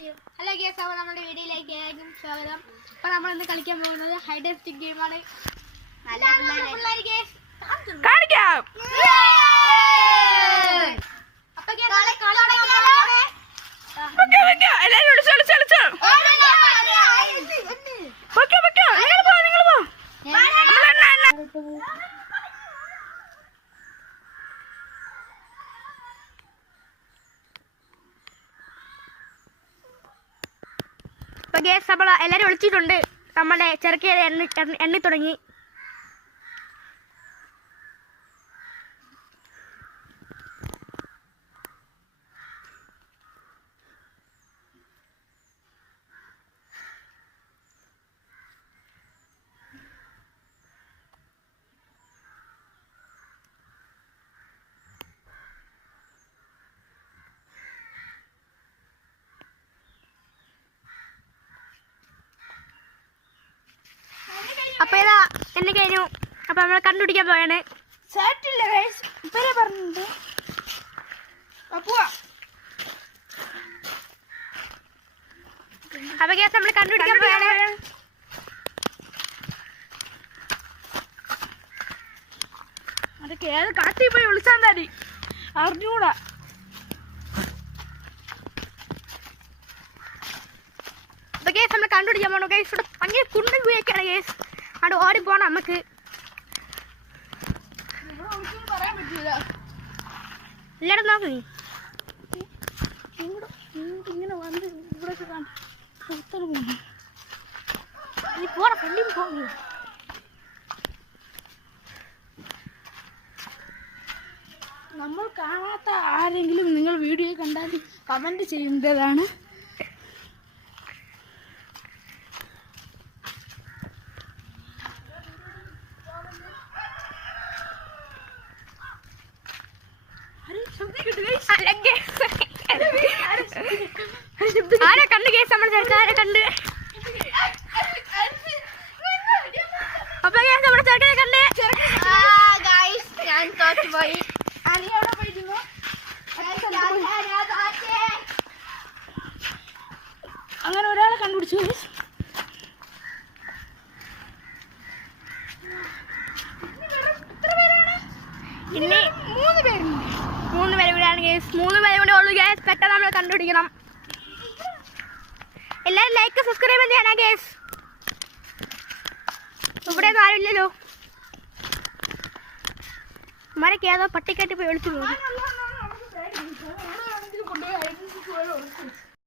Hello guys, അപ്പോൾ നമ്മുടെ വീഡിയോയിലേക്ക് ഏവർക്കും സ്വാഗതം. അപ്പോൾ നമ്മൾ ഇന്ന് കളിക്കാൻ പോകുന്നത് ഹൈഡ് ആൻഡ് സീക്ക് ഗെയിമാണ്. അപ്പോൾ ഗൈസ്, അപ്പോൾ എല്ലാവരും വിളിച്ചിട്ടുണ്ട്. നമ്മുടെ ചെറുക്കിയത് എണ്ണി തുടങ്ങി. അപ്പൊ ഇതാ എന്നെ കഴിഞ്ഞു. അപ്പൊ നമ്മളെ കണ്ടുപിടിക്കാൻ പോയാണ്. അപ്പൊ കേസ് നമ്മൾ കണ്ടുപിടിക്കാൻ പോയാണ്. അതൊക്കെ ഏത് കാട്ടിൽ പോയി വിളിച്ചാൽ തരി അറിഞ്ഞൂടാ. അപ്പൊ കേസ് നമ്മൾ കണ്ടുപിടിക്കാൻ പോകണം. കേസ് ഇവിടെ ഭയങ്കര കുണ്ടും കുയൊക്കെയാണ്. കേസ് അവിടെ ഓടിപ്പോണം നമുക്ക്. പറയാൻ പറ്റൂല. എല്ലാവരും നോക്ക്, ഇങ്ങനെ വന്ന് ഇവിടെ നീ പോണ പള്ളിയിൽ പോകുന്നു. നമ്മൾ കാണാത്ത ആരെങ്കിലും നിങ്ങൾ വീഡിയോ കണ്ടാൽ കമന്റ് ചെയ്യേണ്ടതാണ്. ആരെ കണ്ട് കേസ് നമ്മൾ ചെറുക്കാരെ കണ്ട്. അപ്പൊ കേസ് നമ്മുടെ ചെറുക്കനെ കണ്ട്. ഞാൻ തോറ്റുപോയി. അങ്ങനെ ഒരാളെ കണ്ടുപിടിച്ചു. ഇനി 3 പേരുണ്ട്. 3 പേര് കൂടെയാണ് കേസ്. 3 പേര് കൂടെ ഉള്ളു കേസ്. പെട്ടെന്ന് നമ്മൾ കണ്ടുപിടിക്കണം. എല്ലാവരും ലൈക്ക് സബ്സ്ക്രൈബ് ചെയ്യാനാ കേസ്. ഇവിടെ ഒന്നും ആരുമില്ലല്ലോ. മരക്ക് ഏതോ പട്ടിക്കാട്ടി പോയി വിളിച്ചു പോകും.